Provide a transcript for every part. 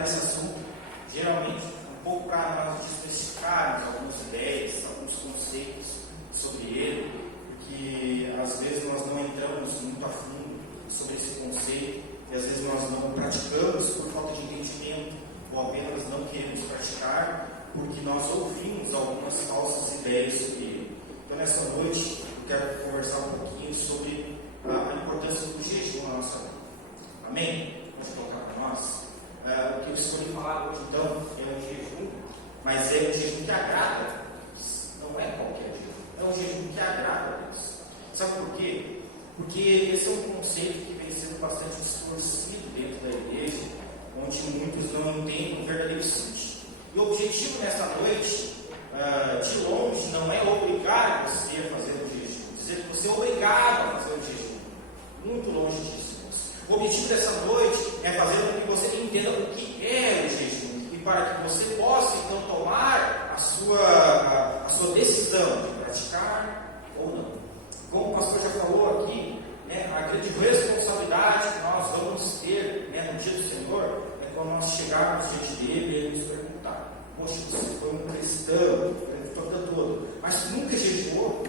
nesse assunto, geralmente, um pouco para nós desmistificarmos algumas ideias, alguns conceitos sobre ele, porque às vezes nós não entramos muito a fundo sobre esse conceito, e às vezes nós não praticamos por falta de entendimento, ou apenas não queremos praticar, porque nós ouvimos algumas falsas ideias sobre ele. Então, nessa noite, eu quero conversar um pouquinho sobre a importância do jejum na nossa vida. Amém? Pode colocar para nós? O que eu escolhi falar hoje, então, é um jejum, mas é um jejum que agrada a Deus. Não é qualquer jejum, é um jejum que agrada a Deus. Sabe por quê? Porque esse é um conceito que vem sendo bastante distorcido dentro da igreja, onde muitos não entendem o verdadeiro sentido. E o objetivo nessa noite, de longe, não é obrigar você a fazer o jejum, dizer que você é obrigado a fazer o jejum. Muito longe disso. O objetivo dessa noite é fazer com que você entenda o que é o jejum e para que você possa então tomar a sua decisão de praticar ou não. Como o pastor já falou aqui, a grande responsabilidade que nós vamos ter no dia do Senhor é quando nós chegarmos diante dele e ele nos perguntar: poxa, você foi um cristão a vida toda, mas nunca jejuou?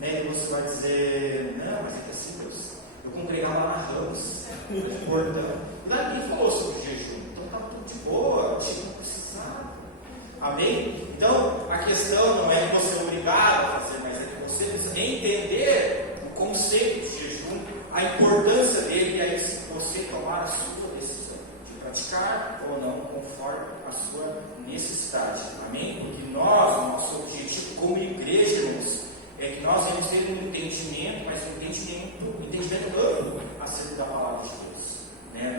E você vai dizer: não, mas é que assim, Deus, eu congregava lá na Ramos. Importante. Ninguém falou sobre jejum, então está tudo de boa, a gente não precisava. Amém? Então, a questão não é que você é obrigado a fazer, mas é que você precisa entender o conceito de jejum, a importância dele, e aí sim você tomar a sua decisão de praticar ou não, conforme a sua necessidade. Amém? Porque nosso objetivo como igreja, irmãos, é que nós vamos ter um entendimento, mas um entendimento amplo acerca da palavra de Deus.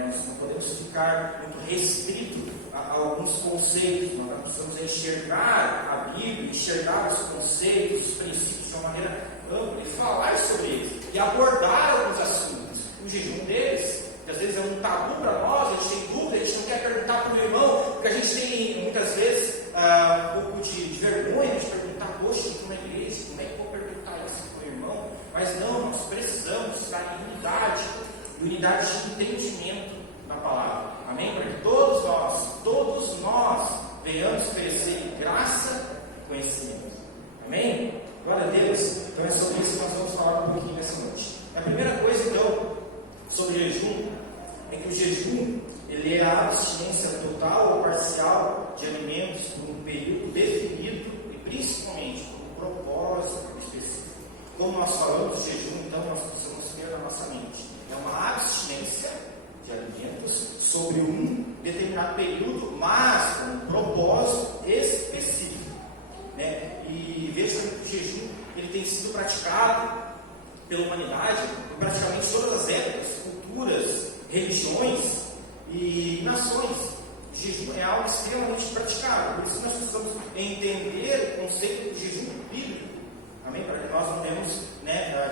Nós não podemos ficar muito restritos a alguns conceitos, nós precisamos enxergar a Bíblia, enxergar os conceitos, os princípios de uma maneira ampla e falar sobre eles e abordar alguns assuntos. O jejum deles, que às vezes é um tabu para nós, a gente tem dúvida, a gente não quer perguntar para o irmão, porque a gente tem muitas vezes um pouco de vergonha de perguntar: poxa, como é igreja, como é que eu vou perguntar isso para o irmão? Mas não, nós precisamos estar em unidade de entendimento na palavra. Amém? Para que todos nós venhamos crescer em graça e conhecimento. Amém? Glória a Deus. Então é sobre isso que nós vamos falar um pouquinho nessa noite. A primeira coisa, então, sobre jejum, é que o jejum ele é a abstinência total ou parcial de alimentos por um período definido e principalmente por um propósito específico. Como nós falamos de jejum, então nós precisamos ter na nossa mente: é uma abstinência de alimentos sobre um determinado período, mas com um propósito específico. E veja que o jejum ele tem sido praticado pela humanidade em praticamente todas as épocas, culturas, religiões e nações. O jejum é algo extremamente praticado, por isso nós precisamos entender o conceito do jejum bíblico. Amém? Para que nós não devemos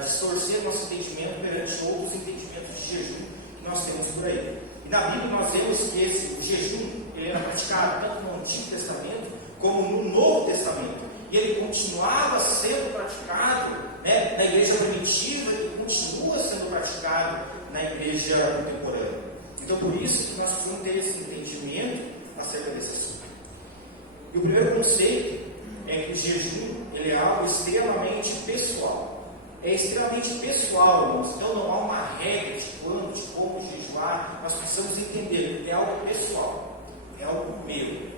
distorcer nosso entendimento perante outros entendimentos de jejum que nós temos por aí. E na Bíblia nós vemos que o jejum ele era praticado tanto no Antigo Testamento como no Novo Testamento. E ele continuava sendo praticado na igreja primitiva e continua sendo praticado na igreja contemporânea. Então por isso que nós precisamos ter esse entendimento acerca desse assunto. E o primeiro conceito é que o jejum ele é algo extremamente pessoal. É extremamente pessoal, irmãos. Então não há uma regra de quando, de como jejuar. Nós precisamos entender. É algo pessoal. É algo meu.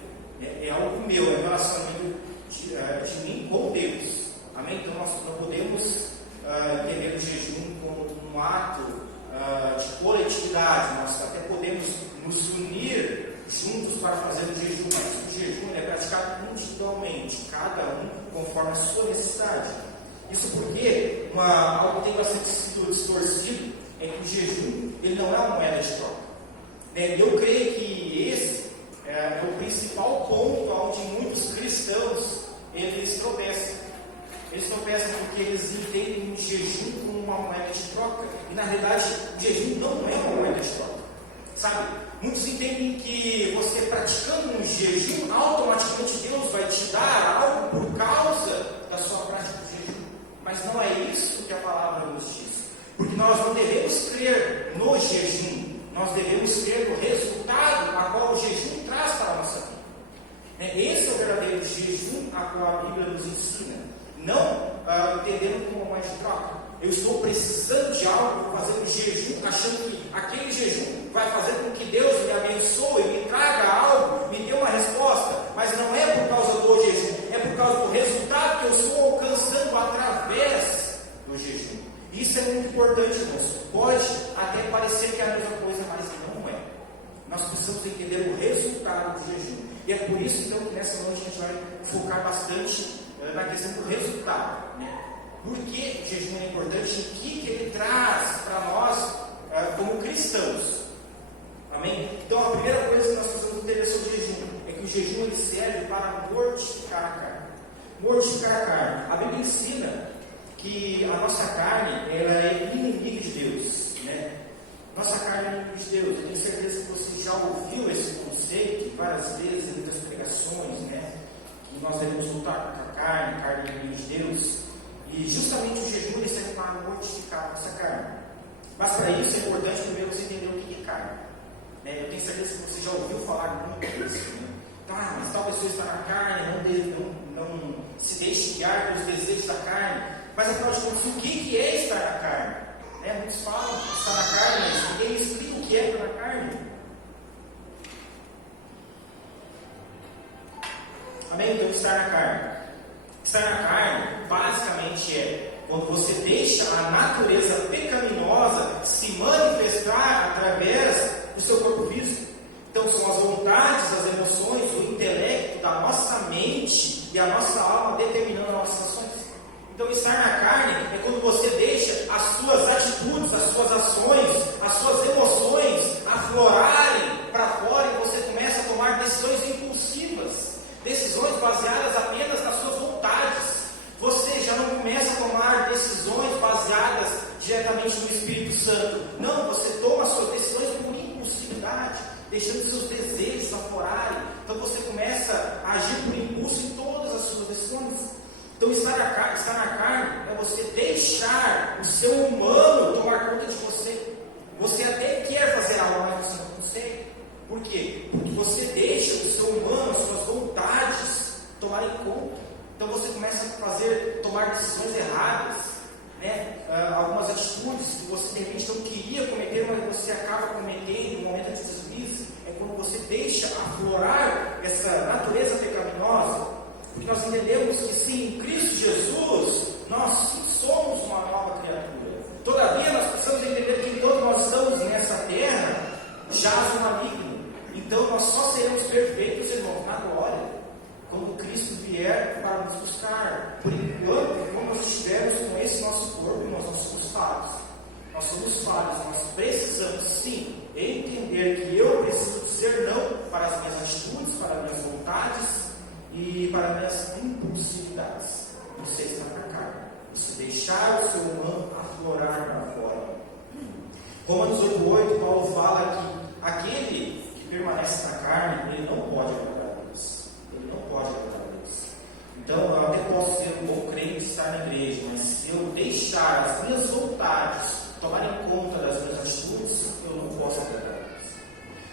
É algo meu. É um relacionamento de mim com Deus. Amém? Então nós não podemos entender o jejum como um ato de coletividade. Nós até podemos nos unir juntos para fazer o jejum, mas o jejum é praticado individualmente, cada um conforme a sua necessidade. Isso porque algo que tem bastante sido distorcido é que o jejum ele não é uma moeda de troca. E eu creio que esse é o principal ponto onde muitos cristãos eles tropeçam. Eles tropeçam porque eles entendem o jejum como uma moeda de troca. E na verdade o jejum não é uma moeda de troca. Sabe? Muitos entendem que você praticando um jejum, automaticamente Deus vai te dar algo por causa da sua prática do jejum. Mas não é isso que a palavra nos diz. Porque nós não devemos crer no jejum, nós devemos ter o resultado a qual o jejum traz para a nossa vida. Esse é o verdadeiro jejum a qual a Bíblia nos ensina. Não entendendo como mais de troca. Eu estou precisando de algo, vou fazer um jejum, achando que aquele jejum vai fazer com que Deus me abençoe, me traga algo, me dê uma resposta. Mas não é por causa do jejum, é por causa do resultado que eu estou alcançando através do jejum. Isso é muito importante, irmãos. Pode até parecer que é a mesma coisa, mas não é. Nós precisamos entender o resultado do jejum. E é por isso, então, que nessa noite a gente vai focar bastante na questão do resultado. Por que o jejum é importante e o que ele traz para nós como cristãos. Amém? Então, a primeira coisa que nós precisamos entender sobre o jejum é que o jejum ele serve para mortificar a carne. Mortificar a carne. A Bíblia ensina que a nossa carne ela é inimiga de Deus, Nossa carne é inimiga de Deus. Eu tenho certeza que você já ouviu esse conceito várias vezes em muitas pregações, que nós devemos lutar com a carne é inimiga de Deus. E justamente o jejum ele serve para mortificar a nossa carne. Mas para isso é importante primeiro você entender o que é carne. Eu tenho certeza que você já ouviu falar muito disso. Mas tal pessoa está na carne, não se deixe guiar pelos desejos da carne. Mas afinal de contas, o que é estar na carne? Muitos falam que está na carne, mas ninguém explica o que é estar na carne. Amém? Então, estar na carne. Estar na carne, basicamente, é quando você deixa a natureza pecaminosa se manifestar através do seu corpo físico. Então, são as vontades, as emoções, o intelecto da nossa mente e a nossa alma determinando as nossas ações. Então, estar na carne é quando você deixa as suas atitudes, as suas ações, as suas emoções aflorarem para fora e você começa a tomar decisões impulsivas, decisões baseadas apenas nas suas vontades. Você já não começa a tomar decisões baseadas diretamente no Espírito Santo. Não, você toma as suas decisões por impulsividade, deixando seus desejos aflorarem. Então você começa a agir por impulso em todas as suas decisões. Então estar na carne é você deixar o seu humano tomar conta de você. Você até quer fazer algo, mas você não consegue. Por quê? Porque você deixa o seu humano, as suas vontades tomarem conta. Então você começa a tomar decisões erradas, algumas atitudes que você de repente não queria cometer, mas você acaba cometendo no momento de deslize. É quando você deixa aflorar essa natureza pecaminosa. Porque nós entendemos que sim, em Cristo Jesus, nós sim somos uma nova criatura. Todavia, nós precisamos entender que enquanto nós estamos nessa terra, jaz o maligno. Então, nós só seremos perfeitos, irmãos, na glória, quando Cristo vier para nos buscar. Por enquanto, quando nós estivermos com esse nosso corpo, nós somos falhos. Nós somos falhos, nós precisamos sim entender que eu preciso dizer não para as minhas atitudes, para as minhas vontades e para as minhas impulsividades. Você está na carne. Você deixar o seu humano aflorar para fora. Romanos 8,8, Paulo fala que aquele que permanece na carne, ele não pode agradar a Deus. Ele não pode agradar a Deus. Então, eu até posso ser um bom crente, estar na igreja, mas se eu deixar as minhas vontades tomarem conta das minhas atitudes, eu não posso agradar a Deus.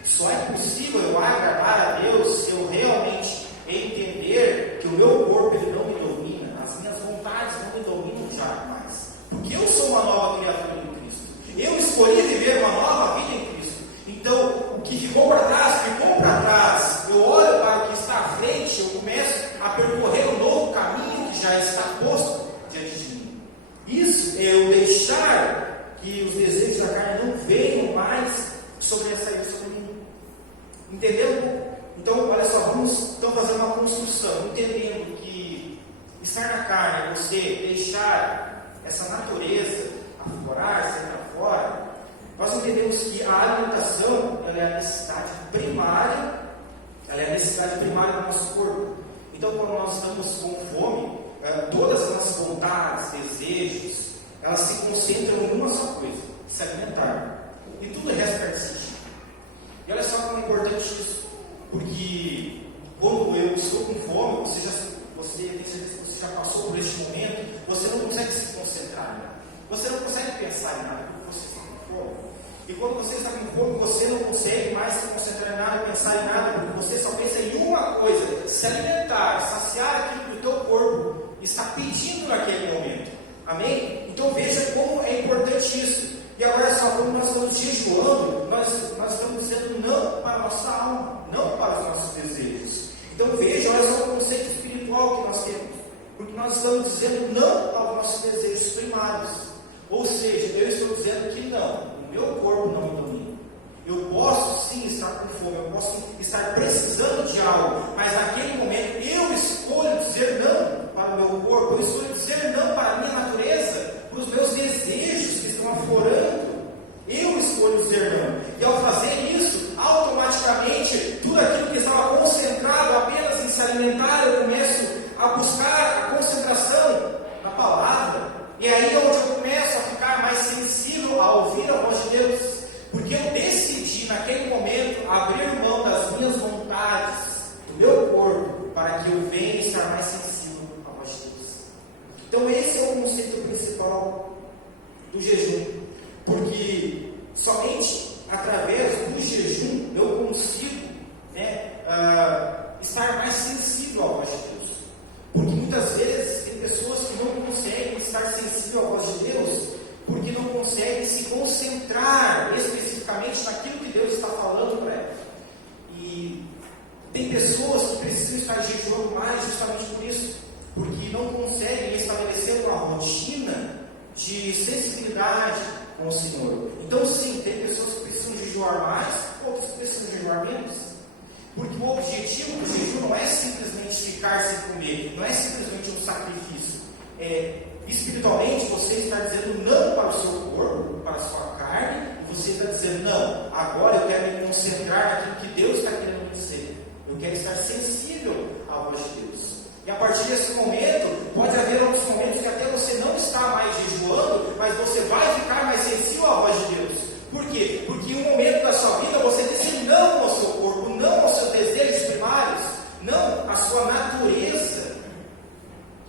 Só é possível eu agradar a Deus se eu realmente entender que o meu corpo ele não me domina, as minhas vontades não me dominam jamais, porque eu sou uma nova criatura em Cristo. Eu escolhi viver uma nova vida em Cristo. Então, o que ficou para trás, eu olho para o que está à frente, eu começo a percorrer um novo caminho que já está posto diante de mim. Isso é eu deixar que os desejos da carne não venham mais sobre mim. Entendeu? Então, olha só, vamos então fazer uma construção, entendendo que estar na carne é você deixar essa natureza aflorar, sair para fora. Nós entendemos que a alimentação ela é a necessidade primária, do nosso corpo. Então, quando nós estamos com fome, todas as nossas vontades, desejos, elas se concentram em uma só coisa: se alimentar. E tudo o resto persiste. E olha só como é importante isso. Porque quando eu estou com fome, você tem certeza que você já passou por este momento, você não consegue se concentrar, você não consegue pensar em nada, porque você está com fome. E quando você está com fome, você não consegue mais se concentrar em nada, pensar em nada, porque você só pensa em uma coisa: se alimentar, saciar aquilo que o teu corpo está pedindo naquele momento. Amém? Então veja como é importante isso. E agora só, quando nós estamos jejuando, nós estamos dizendo não para a nossa alma, não para os nossos desejos. Então veja, olha só o conceito espiritual que nós temos. Porque nós estamos dizendo não aos nossos desejos primários. Ou seja, eu estou dizendo que não, o meu corpo não me domina. Eu posso sim estar com fome, eu posso estar precisando de algo, mas naquele momento eu escolho dizer não para o meu corpo, eu escolho dizer não para a minha natureza, para os meus desejos que estão aflorando. Eu escolho dizer não. E ao fazer isso, automaticamente, tudo aquilo que estava concentrado apenas em se alimentar, eu começo a buscar a concentração na palavra. E aí é onde eu começo a ficar mais sensível a ouvir a voz de Deus. Porque eu decidi naquele momento abrir mão das minhas vontades, do meu corpo, para que eu venha estar mais sensível à voz de Deus. Então esse é o conceito principal do jejum. Porque somente através do jejum eu consigo estar mais sensível à voz de Deus. Porque muitas vezes tem pessoas que não conseguem estar sensível à voz de Deus, porque não conseguem se concentrar especificamente naquilo que Deus está falando para ela. E tem pessoas que precisam estar jejuando mais justamente por isso, porque não conseguem estabelecer uma rotina de sensibilidade com o Senhor. Então sim, tem pessoas que precisam jejuar mais, outras que precisam jejuar menos. Porque o objetivo do jejum não é simplesmente ficar sem comer, não é simplesmente um sacrifício. Espiritualmente você está dizendo não para o seu corpo, para a sua carne, e você está dizendo não, agora eu quero me concentrar naquilo que Deus está querendo me dizer. Eu quero estar sensível à voz de Deus. E a partir desse momento, pode haver outros momentos que até você não está mais jejuando, mas você vai ficar mais sensível à voz de Deus. Por quê? Porque em um momento da sua vida você disse não ao seu corpo, não aos seus desejos primários, não à sua natureza.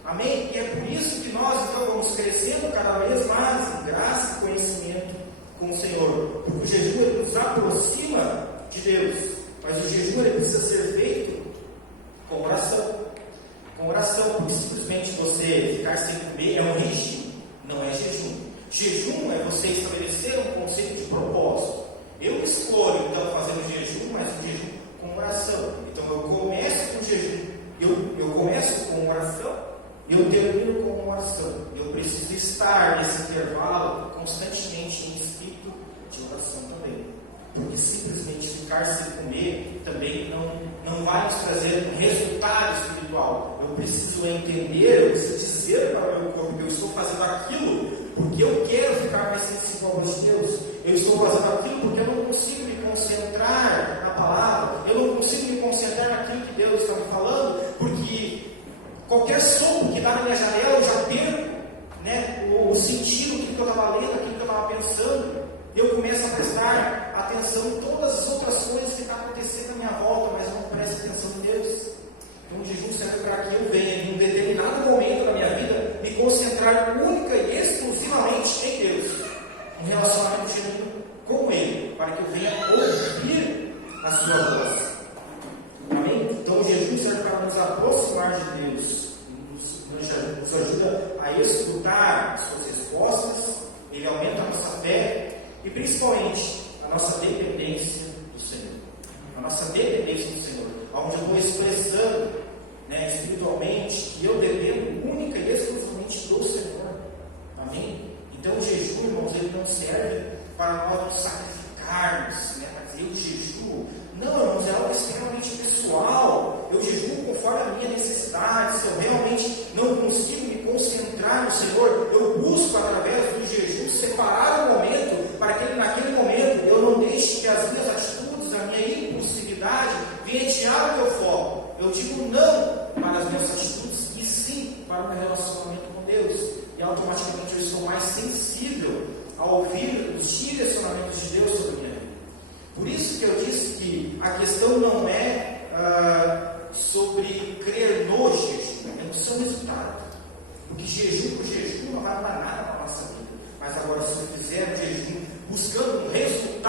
Amém? E é por isso que nós então vamos crescendo cada vez mais em graça e conhecimento com o Senhor. Porque o jejum ele nos aproxima de Deus, mas o jejum ele precisa ser feito com oração. Com oração, porque simplesmente você ficar sem comer é um regime, não é jejum. Jejum é você estabelecer um conceito de propósito. Eu escolho então fazer um jejum, mas um jejum com oração. Então eu começo com jejum, eu começo com oração, eu termino com oração. Eu preciso estar nesse intervalo constantemente em espírito de oração também. Porque simplesmente ficar sem comer também não vai nos trazer um resultado espiritual. Eu preciso entender, eu preciso dizer para o meu corpo que eu estou fazendo aquilo porque eu quero ficar mais sensível à voz de Deus. Eu estou fazendo aquilo porque eu não consigo me concentrar na palavra, eu não consigo me concentrar naquilo que Deus está me falando, porque qualquer som que dá na minha janela eu já perco o sentido do que eu estava lendo, aquilo que eu estava pensando. Eu começo a prestar atenção em todas as outras coisas que estão acontecendo à minha volta, mas eu não presto atenção em Deus. Então o jejum serve para que eu venha, em um determinado momento da minha vida, me concentrar única e exclusivamente em Deus, um relacionamento genuíno com Ele, para que eu venha ouvir a sua voz. Amém? Então o jejum serve para nos aproximar de Deus, nos ajuda a escutar as suas respostas, ele aumenta a nossa fé e principalmente a nossa dependência do Senhor. A nossa dependência do Senhor, onde eu estou expressando espiritualmente que eu dependo única e exclusivamente do Senhor. Amém? Então o jejum, irmãos, ele não serve para nós nos sacrificarmos, para dizer eu jejuo. Não, irmãos, é algo extremamente pessoal. Eu jejuo conforme a minha necessidade. Se eu realmente não consigo me concentrar no Senhor, eu busco através do jejum separar o momento para que naquele momento eu não deixe que as minhas atitudes, a minha impulsividade venha tirar o meu foco. Eu digo não para as minhas atitudes e sim para o meu relacionamento com Deus. E automaticamente eu estou mais sensível a ouvir os direcionamentos de Deus sobre a minha vida. Por isso que eu disse que a questão não é sobre crer no jejum, é no seu resultado. Porque jejum por jejum não vai dar nada para a nossa vida. Mas agora, se eu fizer um jejum buscando um resultado,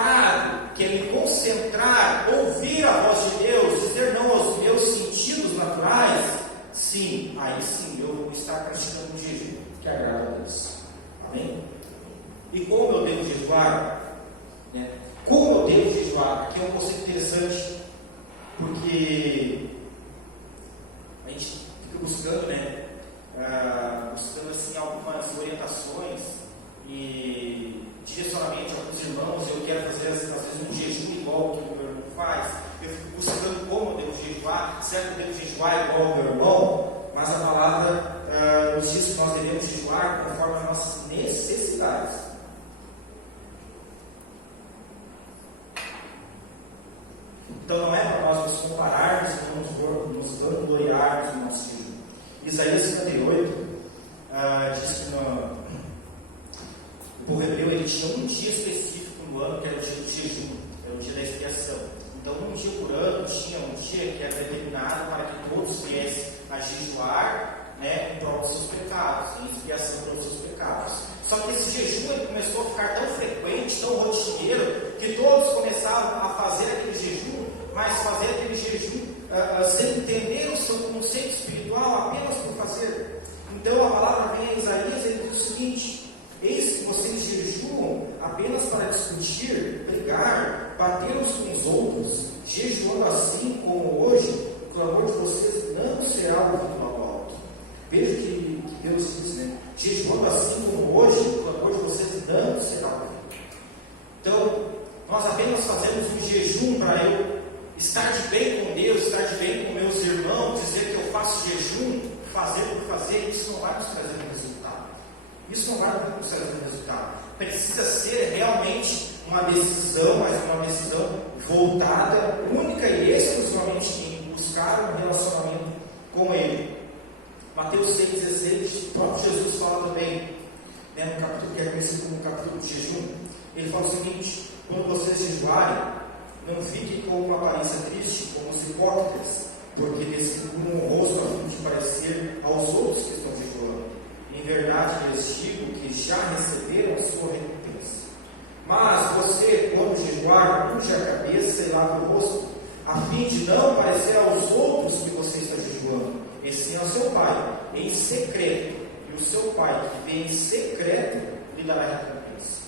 jejuar? Né? Como eu devo jejuar? Aqui é um conceito interessante, porque a gente fica buscando, né? Buscando assim, algumas orientações e direcionamento a alguns irmãos. Eu quero fazer às vezes um jejum igual que o meu irmão faz. Eu fico buscando como eu devo jejuar. Será que eu devo jejuar igual ao meu irmão? Mas a palavra nos diz que nós devemos jejuar conforme as nossas necessidades. Então não é para nós nos compararmos, nos vangloriarmos no nosso jejum. Isaías 58 diz que o povo hebreu ele tinha um dia específico no ano que era o dia do jejum, era o dia da expiação. Então um dia por ano tinha um dia que era determinado para que todos viessem a jejuar, né, em prol dos seus pecados, em expiação pelos seus pecados. Só que esse jejum ele começou a ficar tão frequente, tão rotineiro, que todos começaram a fazer aquele jejum, mas fazer aquele jejum sem entender o seu conceito espiritual apenas por fazer. Então a palavra vem a Isaías e ele diz o seguinte: eis que vocês jejuam apenas para discutir, brigar, bater uns com os outros, jejuando assim como hoje, o clamor de vocês não será ouvido ao alto. Veja que Deus diz, né? Jejuando assim como hoje, o clamor de vocês não será ouvido. Então, nós apenas fazemos um jejum para eu estar de bem com Deus, estar de bem com meus irmãos, dizer que eu faço jejum, fazer por fazer, isso não vai nos trazer um resultado. Isso não vai nos trazer um resultado. Precisa ser realmente uma decisão, mas uma decisão voltada única e exclusivamente em buscar um relacionamento com Ele. Mateus 6,16, o próprio Jesus fala também, né, no capítulo que é conhecido como capítulo do jejum. Ele fala o seguinte: quando vocês jejuarem, não fiquem com uma aparência triste como os hipócritas, porque desfiguram o rosto a fim de parecer aos outros que estão jejuando. Em verdade, lhes digo que já receberam a sua recompensa. Mas você, quando jejuar, unge a cabeça e lava o rosto, a fim de não parecer aos outros que você está jejuando, e sim ao seu Pai, em secreto. E o seu Pai, que vê em secreto, lhe dará recompensa.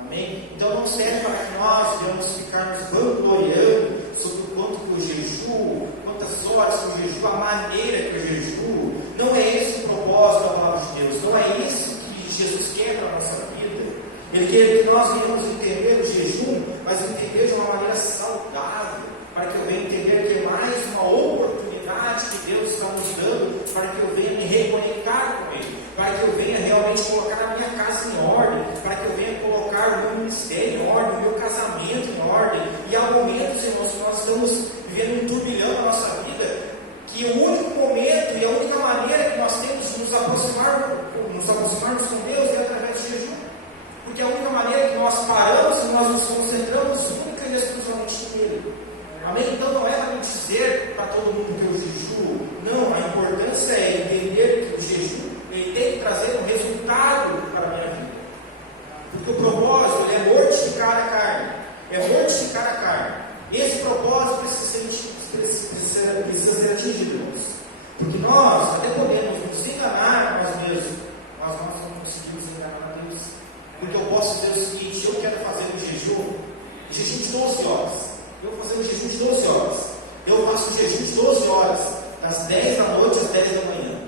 Amém? Então não serve para que nós venhamos ficar nos vangloriando sobre o quanto que eu jejuo, quantas horas que eu jejuo, a maneira que eu jejuo. Não é esse o propósito da palavra de Deus. Não é isso que Jesus quer para a nossa vida. Ele quer que nós venhamos entender o jejum, mas entender de uma maneira saudável, para que eu venha entender que é mais uma oportunidade que Deus está nos dando, para que eu venha me reconectar com Ele, para que eu venha realmente colocar a minha casa em ordem, para que eu venha colocar o meu ministério em ordem, o meu casamento em ordem. E há momentos, irmãos, que nós estamos vivendo um turbilhão na nossa vida, que o único momento e a única maneira que nós temos de nos aproximarmos com Deus é através do jejum. Porque a única maneira que nós paramos e nós nos concentramos única e exclusivamente nele. Amém? Então não é para dizer para todo mundo que eu jejuo. Não, a importância é entender que o jejum ele tem que trazer um resultado para a minha vida. Porque o propósito é mortificar a carne. É mortificar a carne. Esse propósito precisa ser atingido, irmãos. Porque nós até podemos nos enganar a nós mesmos, mas nós não conseguimos enganar a Deus. Porque eu posso dizer o seguinte: eu quero fazer um jejum de 12 horas. Eu vou fazer um jejum de 12 horas. Eu faço um jejum de 12 horas, das 10 da noite às 10 da manhã.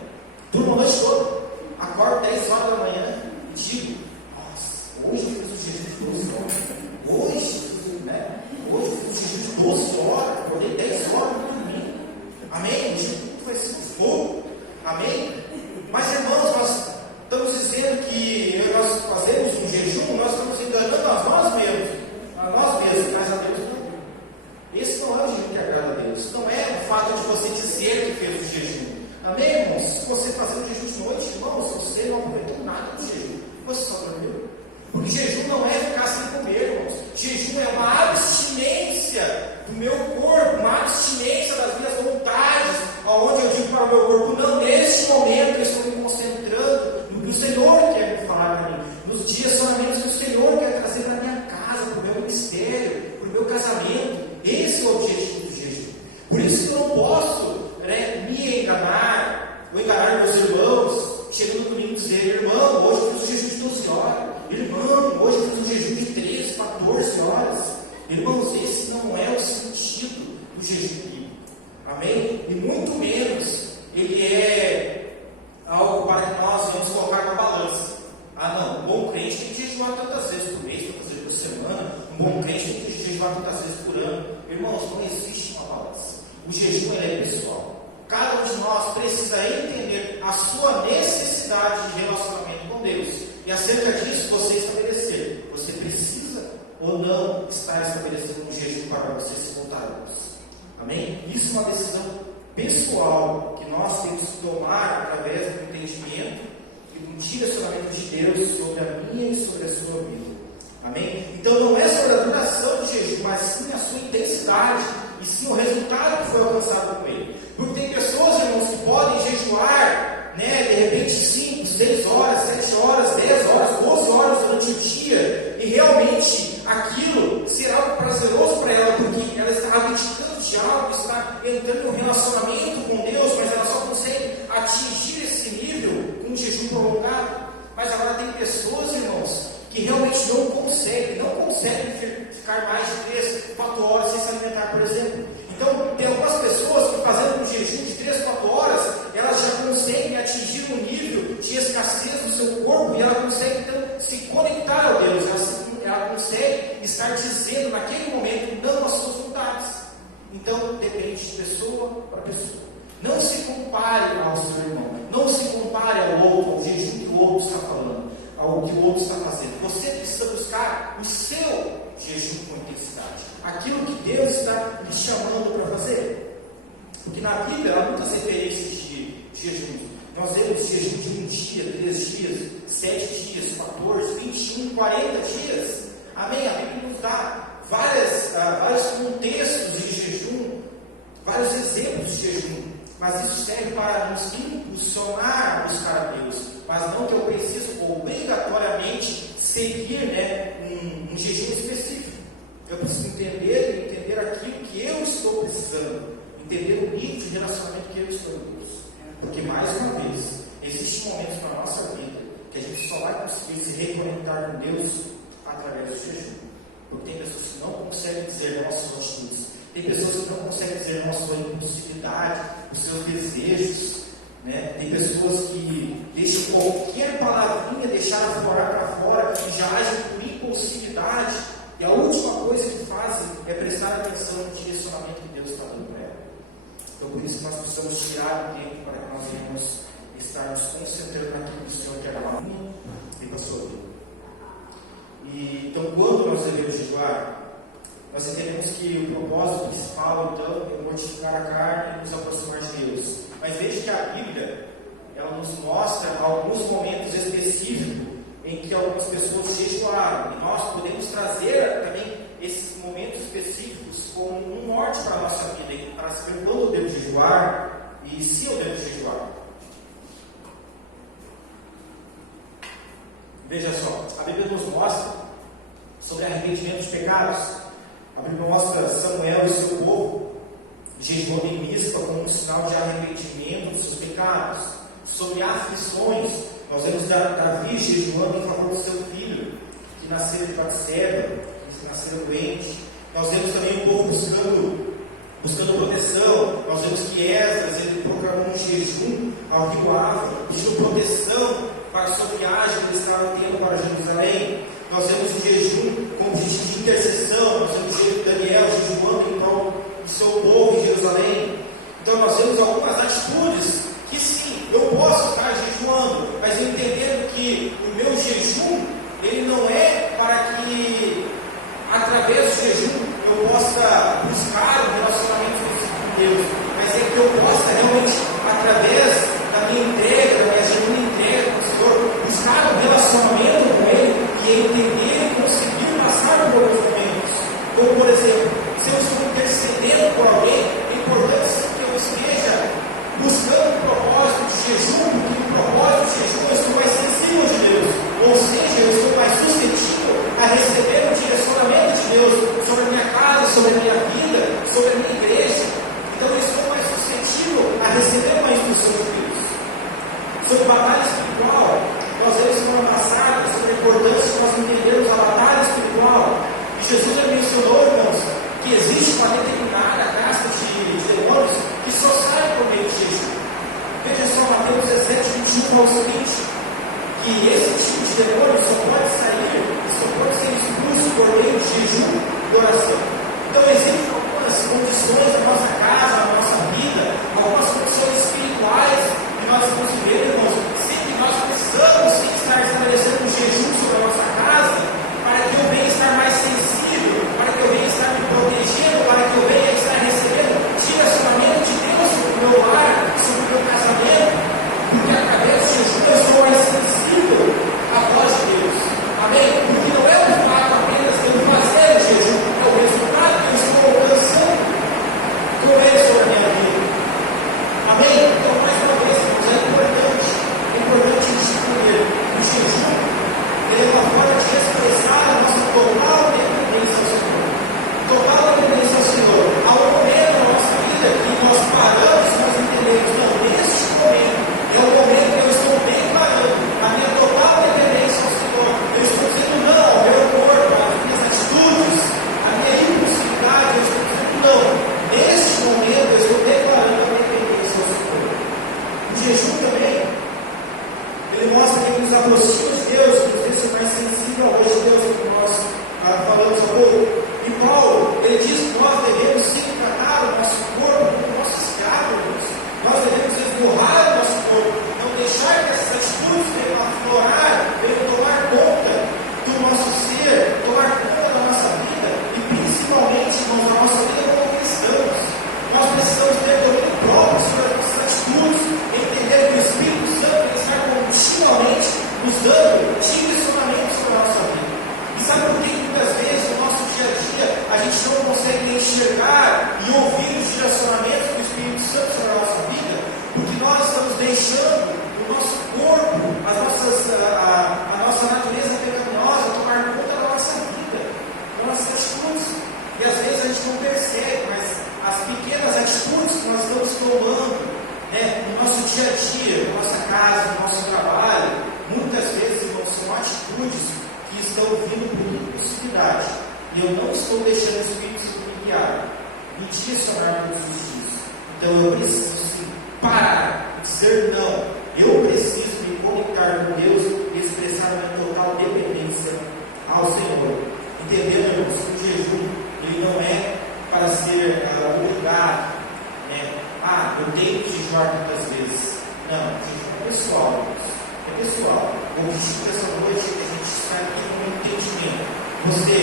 Durmo a noite toda. Acordo 10 horas da manhã e digo: nossa, hoje eu fiz um jejum de 12 horas. Hoje, né? Hoje eu fiz um jejum de 12 horas. Acordei 10 horas para dormir. Amém? O jejum vai ser um fogo. Amém? Mas, irmãos, nós estamos dizendo que nós fazemos um jejum, nós estamos enganando a nós mesmos, mas a Deus não. Esse não é o jejum que agrada a Deus. Não é o fato de você dizer que fez o jejum. Amém, irmãos? Se você fazer um jejum de Um bom crente tem que jejuar tantas vezes por ano. Irmãos, não existe uma balança. O jejum é pessoal. Cada um de nós precisa entender a sua necessidade de relacionamento com Deus. E acerca disso, você estabelecer. Você precisa ou não estar estabelecendo um jejum para você se voltar a Deus. Amém? Isso é uma decisão pessoal que nós temos que tomar através do entendimento e do direcionamento de Deus sobre a minha e sobre a sua vida. Amém? Então não é sobre a duração do jejum, mas sim a sua intensidade e sim o resultado que foi alcançado com ele. Porque tem pessoas, irmãos, que podem jejuar, né, de repente 5, 6 horas, 7 horas, 10 horas, 12 horas durante o dia, e realmente aquilo será algo prazeroso para ela, porque ela está abdicando de algo, está entrando em um relacionamento com Deus, mas ela só consegue atingir esse nível com um jejum prolongado. Mas agora tem pessoas, irmãos, que realmente não conseguem ficar mais de 3, 4 horas sem se alimentar, por exemplo. Então, tem algumas pessoas que fazendo um jejum de 3, 4 horas, elas já conseguem atingir um nível de escassez no seu corpo e ela consegue, então, se conectar a Deus. Ela consegue estar dizendo naquele momento não às suas vontades. Então, depende de pessoa para pessoa. Não se compare ao seu irmão. Não se compare ao outro, ao jejum que o outro está falando, ao que o outro está fazendo. Você precisa buscar o seu jejum com intensidade. Aquilo que Deus está lhe chamando para fazer. Porque na Bíblia há muitas referências de jejum. Nós vemos jejum de 1 dia, 3 dias, 7 dias, 14, 21, 40 dias. Amém? A Bíblia nos dá vários contextos de jejum, vários exemplos de jejum. Mas isso serve para nos impulsionar a buscar a Deus. Mas não que eu preciso obrigatoriamente seguir, né, um jejum específico. Eu preciso entender aquilo que eu estou precisando. Entender o nível de relacionamento que eu estou em Deus. Porque, mais uma vez, existem momentos na nossa vida que a gente só vai conseguir se reconectar com Deus através do jejum. Porque tem pessoas que não conseguem dizer não às suas atitudes. Tem pessoas que não conseguem dizer não à sua impulsividade, os seus desejos. Né? Tem pessoas que deixam qualquer palavrinha deixar aflorar para fora e já agem por impulsividade. E a última coisa que fazem é prestar atenção no direcionamento que Deus está dando para ela. Então, por isso, nós precisamos tirar o tempo para que nós venhamos estar nos concentrando naquilo que o Senhor quer para mim e para a sua vida. E, então, quando nós devemos jejuar, nós entendemos que o propósito principal, então, é mortificar a carne e nos aproximar de Deus. Mas veja que a Bíblia, ela nos mostra alguns momentos específicos em que algumas pessoas jejuaram. E nós podemos trazer também esses momentos específicos como um norte para a nossa vida, para saber quando eu devo jejuar e se eu devo jejuar. Veja só, a Bíblia nos mostra sobre arrependimento de pecados. A Bíblia mostra Samuel e seu povo jejuando em Mispa como um sinal de arrependimento dos seus pecados. Sobre aflições, nós vemos Davi jejuando em favor do seu filho, que nasceu de Batseba, que nasceu doente. Nós vemos também o povo buscando proteção. Nós vemos que Esdras, ele proclamou um jejum ao rio Ava, pedindo proteção para a sua viagem que ele estava tendo para Jerusalém. Nós vemos o jejum como pedido de intercessão. Nós vemos o Daniel jejuando em prol do seu povo em Jerusalém. Então nós vemos algumas atitudes que sim, eu posso estar jejuando, mas entendendo que o meu jejum, ele não é para que através do jejum eu possa buscar um relacionamento com Deus, mas é que eu possa realmente, através da minha entrega, da minha genuína entrega com o Senhor, buscar um relacionamento com Ele e entender e conseguir passar por alguns momentos. Como, por exemplo, se eu estou intercedendo por alguém, é importante que eu esteja buscando o propósito de jejum, porque o propósito de jejum eu estou mais sensível de Deus, ou seja, eu estou mais suscetível a receber o direcionamento de Deus sobre a minha casa, sobre a minha vida, sobre a minha igreja. Então eu estou mais suscetível a receber uma instrução de Deus. Sobre batalha espiritual, nós vemos semana passada sobre a importância de nós entendermos a batalha espiritual. E Jesus já mencionou, irmãos, que existe uma determinada casta de demônios que só sai por meio de jejum. Veja só, Mateus 17, 21 ao seguinte, que esse tipo de demônio só pode sair, só pode ser expulso por meio de jejum e oração. Então, existem algumas condições na nossa casa, na nossa vida, algumas condições espirituais que nós estamos vivendo, irmãos. Sim, que nós precisamos sim, estar estabelecendo um jejum sobre a nossa casa, para que eu venha estar mais sensível, para que eu venha estar me protegendo, para que eu venha estar recebendo direcionamento de Deus sobre o meu lar, sobre o meu casamento, porque através do jejum eu sou mais sensível à voz de Deus. Amém? Porque não é o fato apenas de eu fazer o jejum, é o resultado que eu estou alcançando com ele sobre a minha vida. Amém? Então, mais uma vez, irmãos, é importante distinguir o jejum. Ele é uma forma de expressar a nossa total dependência ao Senhor. Total dependência ao Senhor. Há um momento na nossa vida que nós paramos e nós entendemos, não, neste momento é o momento que eu estou declarando a minha total dependência ao Senhor. Eu estou dizendo não ao meu corpo, às minhas atitudes, à minha impulsividade. Eu estou dizendo não. Neste momento eu estou declarando a minha dependência ao Senhor. O jejum também, ele mostra que ele nos aproxima de Deus, que nos deixa mais sensível ao voz de Deus, como nós falamos há pouco. E Paulo, ele diz que nós devemos sim tratar o nosso corpo como o nosso escravo. Nós devemos esmurrar o nosso corpo, não deixar que essas atitudes venham aflorar, venham tomar conta do nosso ser, tomar conta da nossa vida e principalmente, irmãos, da nossa vida como cristãos. Nós precisamos ter domínio próprio sobre as nossas atitudes, entender que o Espírito Santo está continuamente nos dando direcionamentos para a nossa vida. E sabe por que muitas vezes no nosso dia a dia a gente não consegue enxergar e ouvir os direcionamentos do Espírito Santo sobre a nossa vida? Porque nós estamos deixando o nosso corpo, a nossa natureza pecaminosa tomar conta da nossa vida, das nossas atitudes. E às vezes a gente não percebe, mas as pequenas atitudes que nós estamos tomando, no nosso dia a dia, na nossa casa, no nosso trabalho, muitas vezes, irmãos, são atitudes que estão vindo por impulsividade. E eu não estou deixando o Espírito Santo me guiar, me direcionar todos os dias. Então eu preciso sim parar, dizer não. Eu preciso me conectar com Deus e expressar a minha total dependência ao Senhor. Entendendo, irmãos, que o jejum ele não é para ser obrigado. Eu tenho que jejuar muitas vezes. Não, o jejum é pessoal, irmãos. É pessoal. O objetivo dessa noite é que a gente saia aqui com um entendimento. Você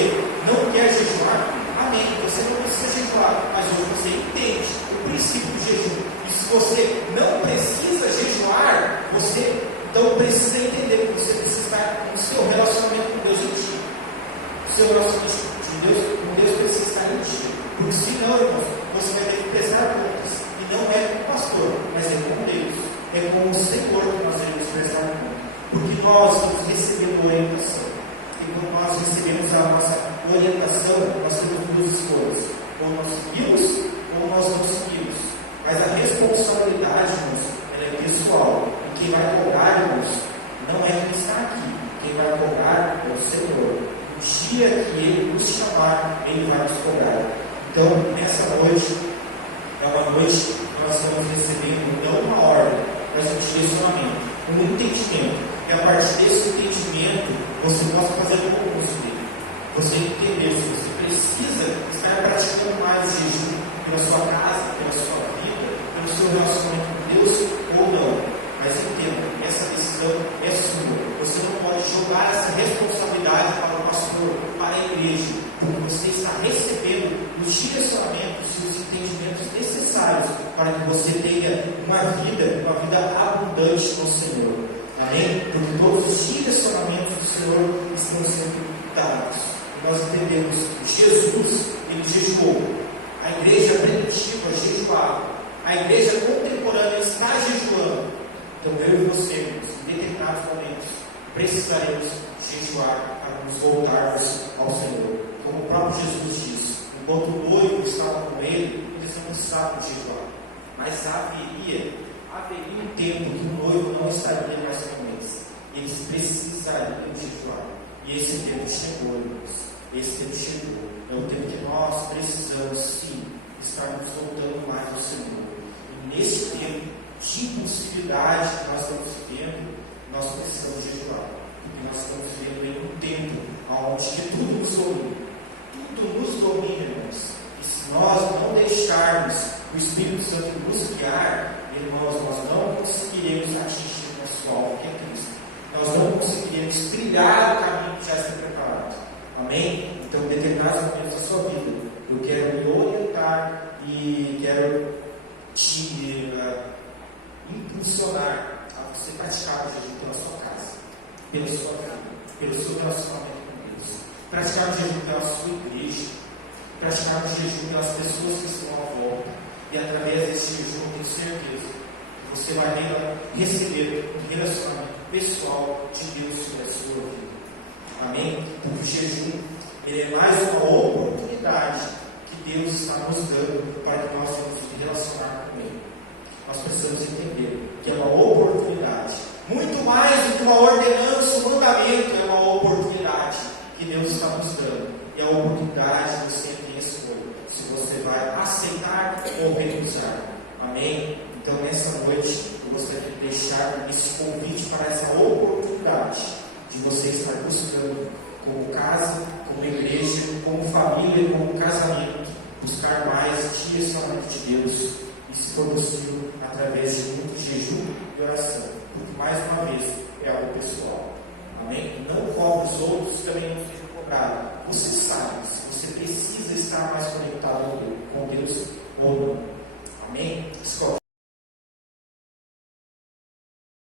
não quer jejuar? Amém. Você não precisa jejuar. Mas hoje você entende o princípio do jejum. E se você não precisa jejuar, você então precisa entender que você precisa estar no seu relacionamento com Deus em ti. O seu relacionamento com Deus precisa estar em ti. Porque senão, irmãos, você vai ter que prestar contas. E não é com o pastor, mas é com Deus. É com o Senhor que nós devemos prestar conta. Porque nós estamos recebendo orientação. E quando nós recebemos a nossa orientação, nós temos duas escolhas. Ou nós seguimos, ou nós não seguimos. Mas a responsabilidade, irmãos, ela é pessoal. E quem vai cobrar, irmãos, não é quem está aqui. Quem vai cobrar é o Senhor. O dia que Ele nos chamar, Ele vai nos cobrar. Então, nessa noite, é uma noite que nós estamos recebendo não uma ordem, mas um direcionamento, um entendimento. E a partir desse entendimento, você possa fazer um concurso dele. Você entender se você precisa estar praticando mais o jejum pela sua casa, pela sua vida, pelo seu relacionamento com Deus ou não. Mas entenda, essa decisão é sua. Você não pode jogar essa responsabilidade para o pastor, para a igreja, porque você está recebendo os direcionamentos e os entendimentos necessários para que você tenha uma vida abundante no Senhor. Amém? Porque todos os direcionamentos do Senhor estão sendo dados. E nós entendemos que Jesus, ele jejuou. A igreja primitiva jejuava. A igreja contemporânea está jejuando. Então eu e você, em determinados momentos, precisaremos jejuar para nos voltarmos ao Senhor. Como o próprio Jesus disse, enquanto o noivo estava com ele, eles não precisavam jejuar. Mas haveria um tempo que o noivo não estaria mais com eles. Eles precisariam jejuar. E esse tempo chegou, irmãos. Esse tempo chegou. É o tempo que nós precisamos, sim, estar nos voltando mais ao Senhor. E nesse tempo de impulsividade que nós estamos vivendo, nós precisamos jejuar. Porque nós estamos vivendo em um tempo onde tudo nos domina. relacionamentos da sua vida. Eu quero me orientar e quero te impulsionar a você praticar o jejum pela sua casa, pela sua vida, pelo seu relacionamento com Deus. Praticar o jejum pela sua igreja, praticar o jejum pelas pessoas que estão à volta. E através desse jejum, eu tenho certeza que você vai receber um relacionamento pessoal de Deus sobre a sua vida. Amém? Porque o jejum ele é mais uma oportunidade que Deus está nos dando para que nós tenhamos que relacionar com Ele. Nós precisamos entender que é uma oportunidade, muito mais do que uma ordenança, um mandamento, é uma oportunidade que Deus está nos dando. E a oportunidade você tem escolha, se você vai aceitar ou recusar. Amém? Então, nessa noite, eu gostaria de deixar esse convite para essa oportunidade de você estar buscando, como casa, como igreja, como família, como casamento, buscar mais direcionamento de Deus e, se for possível, através de muito jejum e oração, porque, mais uma vez, é algo pessoal. Amém? Não cobre os outros, também não seja cobrado. Você sabe